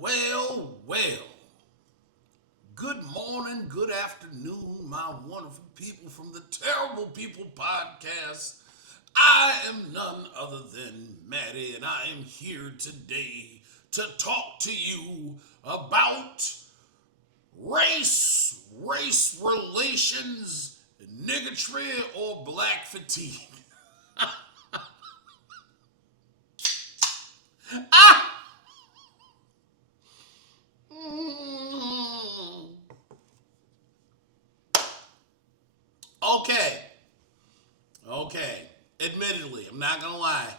Well. Good morning, good afternoon, my wonderful people from the Terrible People podcast. I am none other than Maddie, and I am here today to talk to you about race relations, niggatry, or black fatigue. Ah! Mm. Okay, okay. Admittedly, I'm not gonna lie.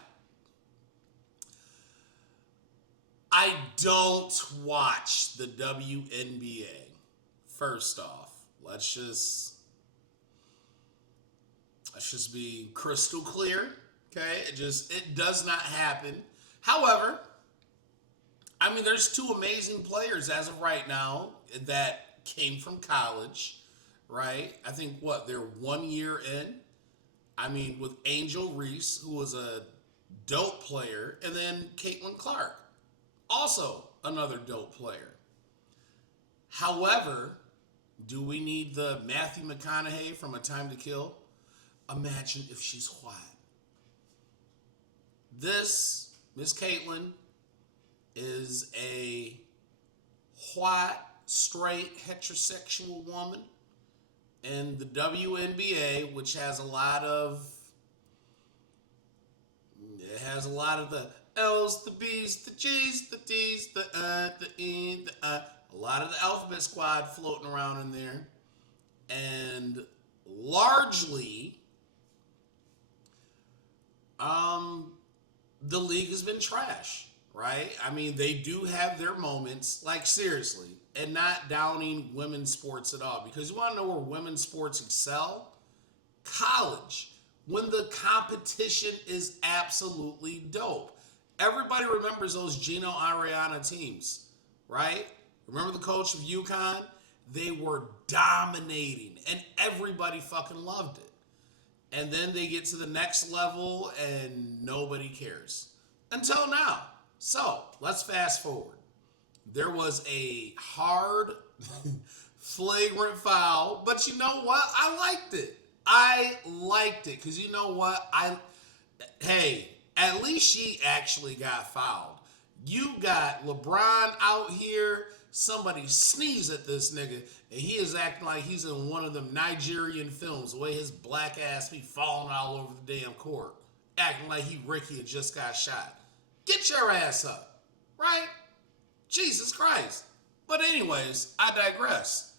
I don't watch the WNBA. First off, let's just be crystal clear. Okay, it does not happen. However, I mean, there's two amazing players as of right now that came from college, right? I think what they're 1 year in. I mean, with Angel Reese, who was a dope player, and then Caitlin Clark, also another dope player. However, do we need the Matthew McConaughey from A Time to Kill? Imagine if she's white. This, Miss Caitlin, is a white, straight, heterosexual woman in the WNBA, which has a lot of the L's, the B's, the G's, the D's, the E, the a lot of the alphabet squad floating around in there. And largely, um, the league has been trash, right? I mean, they do have their moments, like seriously, and not downing women's sports at all. Because you want to know where women's sports excel? College, when the competition is absolutely dope. Everybody remembers those Gino Ariana teams, right? Remember the coach of UConn? They were dominating, and everybody fucking loved it. And then they get to the next level, and nobody cares until now. So let's fast forward. There was a hard, flagrant foul, but you know what? I liked it. I liked it because you know what? Hey, at least she actually got fouled. You got LeBron out here. Somebody sneeze at this nigga, and he is acting like he's in one of them Nigerian films. The way his black ass be falling all over the damn court, acting like he Ricky and just got shot. Get your ass up, right? Jesus Christ. But anyways, I digress.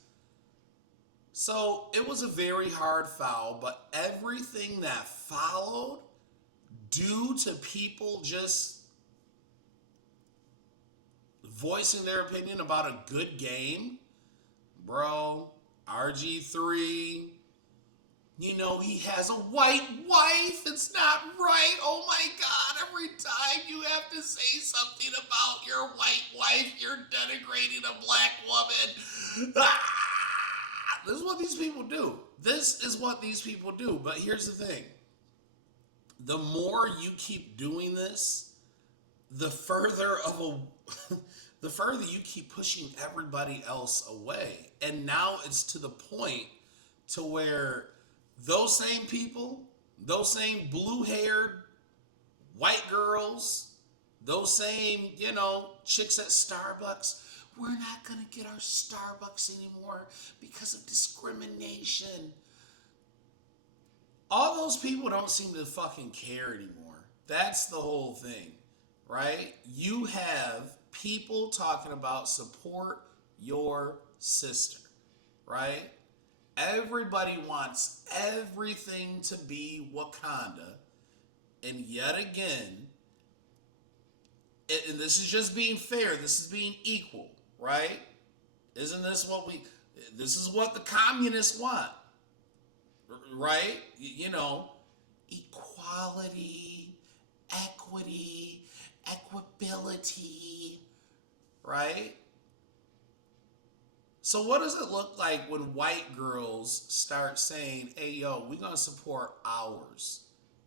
So it was a very hard foul, but everything that followed, due to people just voicing their opinion about a good game, bro, RG3, he has a white wife. It's not right. Oh my God. Every time you have to say something about your white wife, you're denigrating a black woman. This is what these people do. This is what these people do. But here's the thing, the more you keep doing this, the further of a the further you keep pushing everybody else away. And now it's to the point to where those same people, those same blue-haired white girls, those same, chicks at Starbucks, we're not going to get our Starbucks anymore because of discrimination. All those people don't seem to fucking care anymore. That's the whole thing, right? You have people talking about support your sister, right? Everybody wants everything to be Wakanda. And yet again, and this is just being fair, this is being equal, right? Isn't this is what the communists want, right? Equality, equity, equability, right? So what does it look like when white girls start saying, hey, yo, we're going to support ours?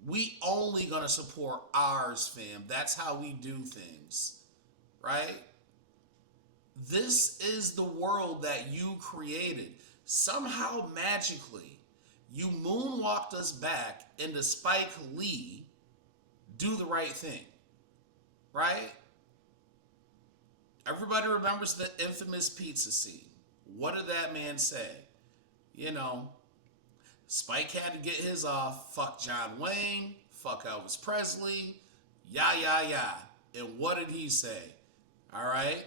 We only going to support ours, fam. That's how we do things, right? This is the world that you created. Somehow magically, you moonwalked us back into Spike Lee, Do the Right Thing, right? Everybody remembers the infamous pizza scene. What did that man say? You know, Spike had to get his off. Fuck John Wayne. Fuck Elvis Presley. Yah, yah, yah. And what did he say? All right.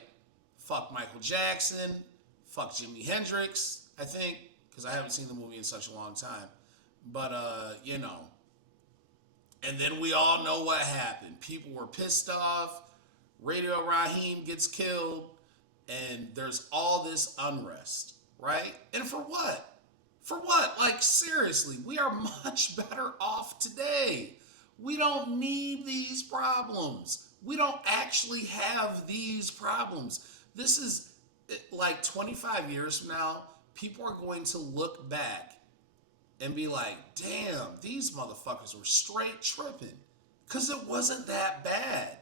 Fuck Michael Jackson. Fuck Jimi Hendrix, I think, because I haven't seen the movie in such a long time. But, you know. And then we all know what happened. People were pissed off. Radio Raheem gets killed. And there's all this unrest, right? And for what? For what? Like, seriously, we are much better off today. We don't need these problems. We don't actually have these problems. This is like 25 years from now, people are going to look back and be like, damn, these motherfuckers were straight tripping. Because it wasn't that bad.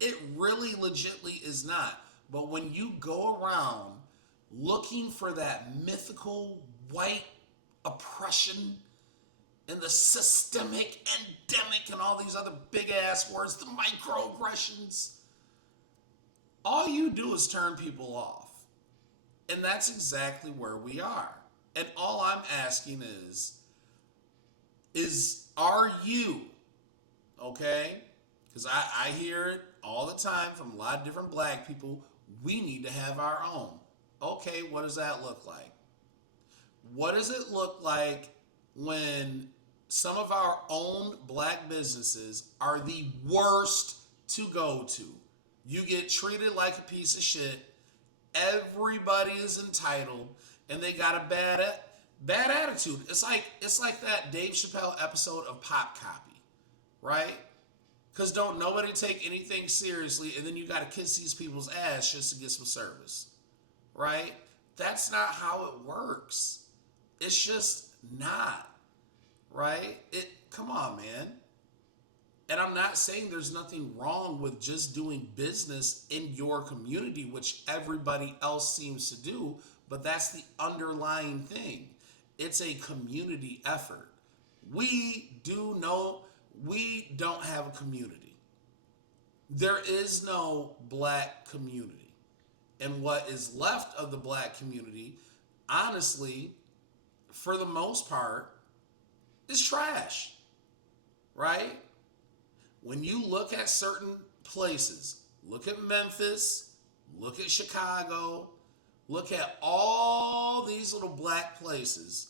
It really legitly is not. But when you go around looking for that mythical white oppression and the systemic, endemic, and all these other big ass words, the microaggressions, all you do is turn people off. And that's exactly where we are. And all I'm asking is are you, okay? Because I hear it all the time from a lot of different black people. We need to have our own. Okay, what does that look like? What does it look like when some of our own black businesses are the worst to go to? You get treated like a piece of shit. Everybody is entitled, and they got a bad attitude. It's like that Dave Chappelle episode of Pop Copy, right? Because don't nobody take anything seriously, and then you got to kiss these people's ass just to get some service, right? That's not how it works. It's just not, right? Come on, man. And I'm not saying there's nothing wrong with just doing business in your community, which everybody else seems to do, but that's the underlying thing. It's a community effort. We don't have a community. There is no black community. And what is left of the black community, honestly, for the most part, is trash, right? When you look at certain places, look at Memphis, look at Chicago, look at all these little black places,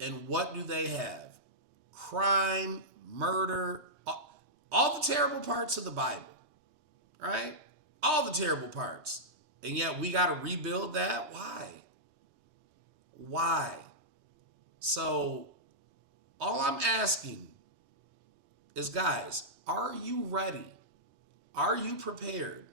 and what do they have? Crime, murder, all the terrible parts of the Bible, right? All the terrible parts. And yet we got to rebuild that? Why? Why? So all I'm asking is, guys, are you ready? Are you prepared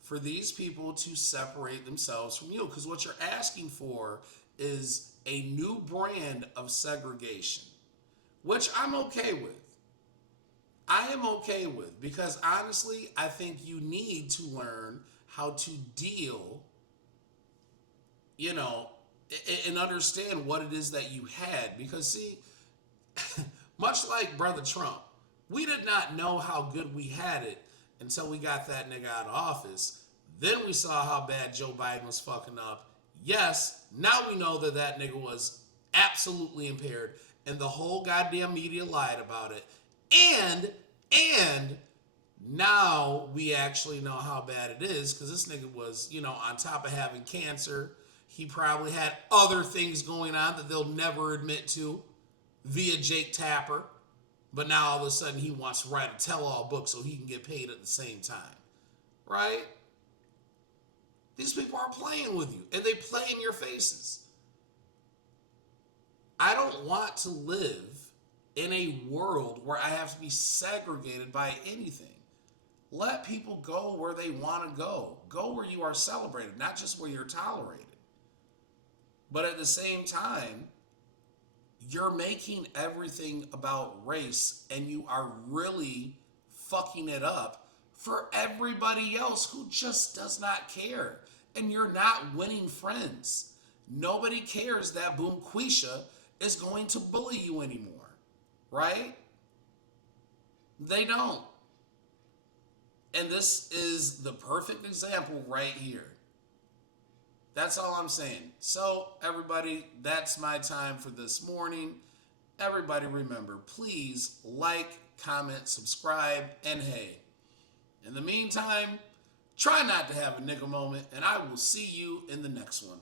for these people to separate themselves from you? Because what you're asking for is a new brand of segregation, which I'm okay with. I am okay with, because honestly, I think you need to learn how to deal, and understand what it is that you had. Because see, much like Brother Trump, we did not know how good we had it until we got that nigga out of office. Then we saw how bad Joe Biden was fucking up. Yes, now we know that that nigga was absolutely impaired, and the whole goddamn media lied about it. And now we actually know how bad it is, because this nigga was, on top of having cancer, he probably had other things going on that they'll never admit to via Jake Tapper. But now all of a sudden he wants to write a tell-all book so he can get paid at the same time, right? These people are playing with you, and they play in your faces. I don't want to live in a world where I have to be segregated by anything. Let people go where they want to go. Go where you are celebrated, not just where you're tolerated. But at the same time, you're making everything about race, and you are really fucking it up for everybody else who just does not care. and you're not winning friends. Nobody cares that Boom Quisha is going to bully you anymore, right? They don't. And this is the perfect example right here. That's all I'm saying. So, everybody, that's my time for this morning. Everybody, remember, please like, comment, subscribe, and hey, in the meantime, try not to have a nigga moment, and I will see you in the next one.